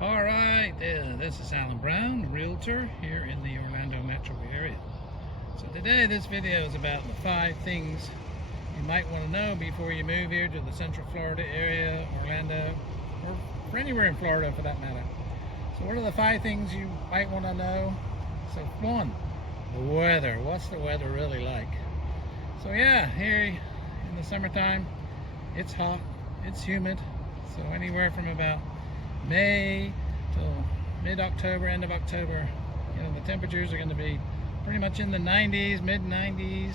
Alright, this is Alan Brown, Realtor here in the Orlando metro area. So today this video is about the 5 things you might want to know before you move here to the Central Florida area, Orlando, or anywhere in Florida for that matter. So what are the 5 things you might want to know? So 1, the weather. What's the weather really like? So yeah, here in the summertime, it's hot, it's humid, so anywhere from about May till mid-October, end of October, the temperatures are going to be pretty much in the 90s, mid-90s.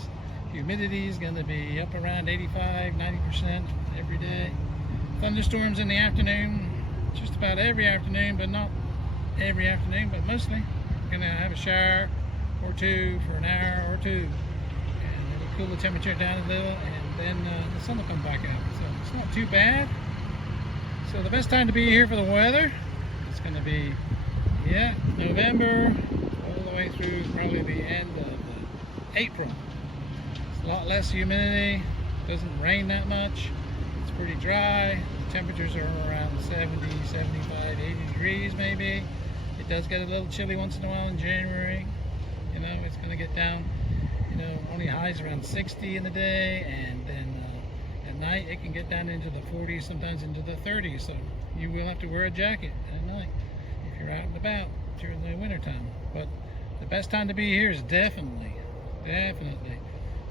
Humidity is going to be up around 85-90% every day. Thunderstorms in the afternoon, just about every afternoon, but not every afternoon, but mostly. We're going to have a shower or two for an hour or two, and it'll cool the temperature down a little, and then the sun will come back out. So it's not too bad. So the best time to be here for the weather, it's going to be, November all the way through probably the end of April. It's a lot less humidity, doesn't rain that much, it's pretty dry, the temperatures are around 70, 75, 80 degrees maybe. It does get a little chilly once in a while in January. It's going to get down, only highs around 60 in the day, and then at night it can get down into the 40s, sometimes into the 30s, so you will have to wear a jacket at night if you're out and about during the winter time. But the best time to be here is definitely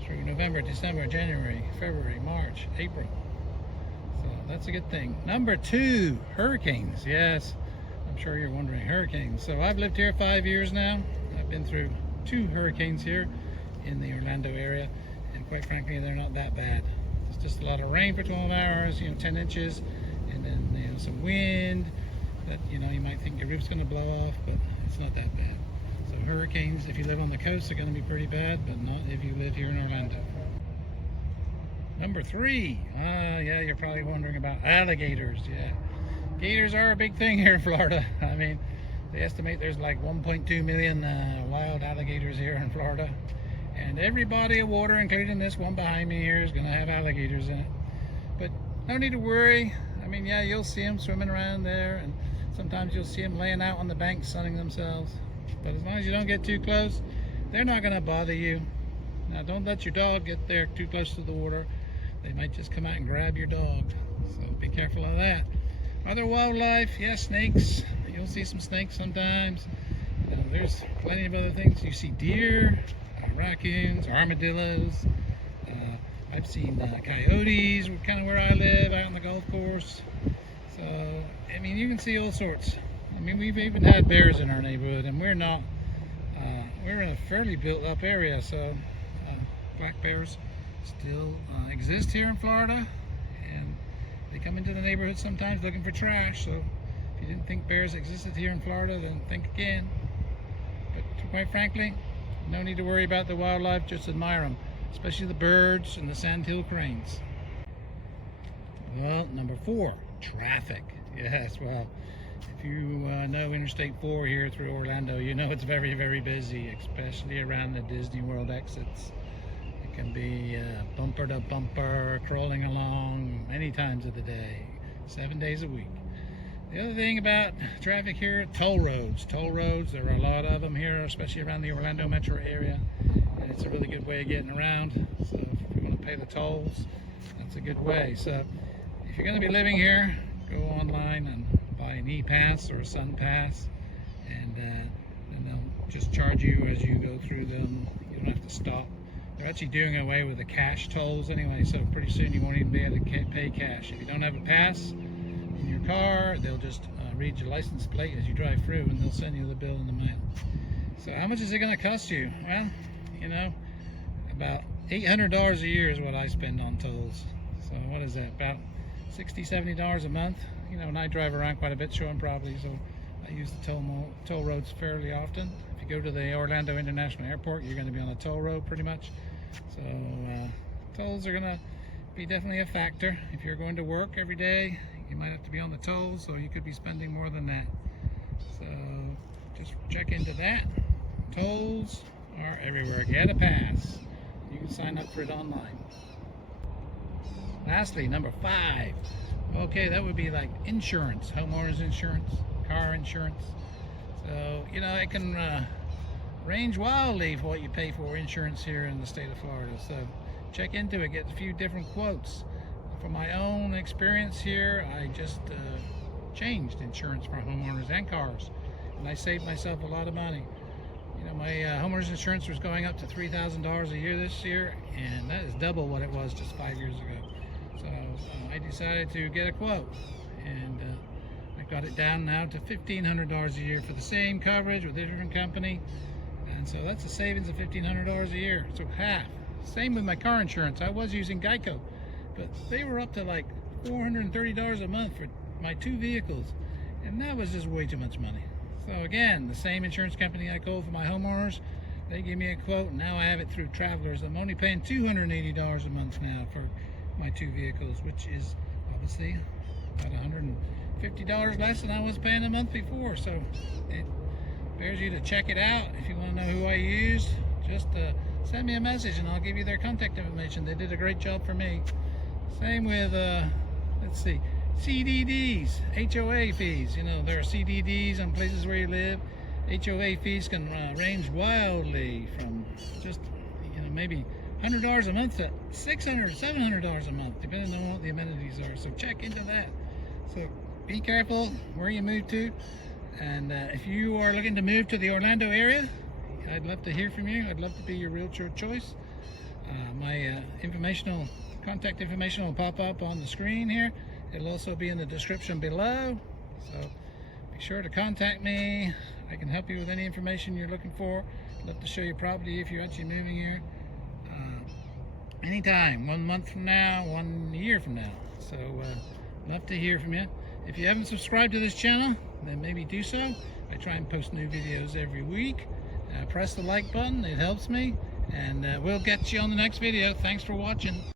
through November, December, January, February, March, April. So that's a good thing. Number 2, hurricanes. Yes, I'm sure you're wondering, hurricanes. So I've lived here 5 years now. I've been through 2 hurricanes here in the Orlando area, and quite frankly they're not that bad. It's just a lot of rain for 12 hours, 10 inches, and then some wind that you might think your roof's going to blow off, but it's not that bad. So hurricanes, if you live on the coast, are going to be pretty bad, but not if you live here in Orlando. Number 3, yeah, you're probably wondering about alligators. Yeah, gators are a big thing here in Florida. I mean, they estimate there's like 1.2 million wild alligators here in Florida. And every body of water, including this one behind me here, is going to have alligators in it. But no need to worry. I mean, yeah, you'll see them swimming around there, and sometimes you'll see them laying out on the bank sunning themselves. But as long as you don't get too close, they're not going to bother you. Now, don't let your dog get there too close to the water. They might just come out and grab your dog. So be careful of that. Other wildlife, yeah, snakes. You'll see some snakes sometimes. There's plenty of other things. You see deer, raccoons, armadillos. I've seen coyotes, kind of where I live, out on the golf course. So, I mean, you can see all sorts. I mean, we've even had bears in our neighborhood, and we're in a fairly built up area, so black bears still exist here in Florida, and they come into the neighborhood sometimes looking for trash. So if you didn't think bears existed here in Florida, then think again. But quite frankly, no need to worry about the wildlife, just admire them, especially the birds and the sandhill cranes. Well, number 4, traffic. Yes, well, if you know Interstate 4 here through Orlando, you know it's very, very busy, especially around the Disney World exits. It can be bumper to bumper, crawling along many times of the day, 7 days a week. The other thing about traffic here, toll roads. Toll roads, there are a lot of them here, especially around the Orlando metro area, and it's a really good way of getting around. So if you want to pay the tolls, that's a good way. So if you're going to be living here, go online and buy an e-pass or a sun pass, and they'll just charge you as you go through them. You don't have to stop. They're actually doing away with the cash tolls anyway, so pretty soon you won't even be able to pay cash. If you don't have a pass in your car, they'll just read your license plate as you drive through, and they'll send you the bill in the mail. So how much is it going to cost you? Well, about $800 a year is what I spend on tolls. So what is that, about $60-70 a month? And I drive around quite a bit showing property, so I use the toll roads fairly often. If you go to the Orlando International Airport, you're going to be on a toll road pretty much. So tolls are going to be definitely a factor. If you're going to work every day, you might have to be on the tolls, so you could be spending more than that. So just check into that. Tolls are everywhere. Get a pass. You can sign up for it online. Lastly, number 5. Okay, that would be like insurance, homeowners insurance. car insurance. So, you know, it can range wildly for what you pay for insurance here in the state of Florida. So check into it, get a few different quotes. From my own experience here, I just changed insurance for homeowners and cars, and I saved myself a lot of money. You know, my homeowners insurance was going up to $3,000 a year this year, and that is double what it was just 5 years ago. So I decided to get a quote, and I got it down now to $1,500 a year for the same coverage with a different company, and so that's a savings of $1,500 a year, so half. Same with my car insurance. I was using Geico, but they were up to like $430 a month for my 2 vehicles, and that was just way too much money. So again, the same insurance company I called for my homeowners, they gave me a quote, and now I have it through Travelers. I'm only paying $280 a month now for my 2 vehicles, which is obviously about $150 less than I was paying a month before. So it bears you to check it out. If you want to know who I used, just send me a message and I'll give you their contact information. They did a great job for me. Same with let's see, CDDs, HOA fees. You know, there are CDDs on places where you live. HOA fees can range wildly from just, you know, maybe $100 a month to $600, $700 a month, depending on what the amenities are. So check into that. So be careful where you move to, and if you are looking to move to the Orlando area, I'd love to hear from you. I'd love to be your realtor of choice. My contact information will pop up on the screen here. It'll also be in the description below. So be sure to contact me. I can help you with any information you're looking for. I'd love to show you property if you're actually moving here. Anytime, 1 month from now, 1 year from now. So love to hear from you. If you haven't subscribed to this channel, then maybe do so. I try and post new videos every week. Press the like button, it helps me, and we'll get you on the next video. Thanks for watching.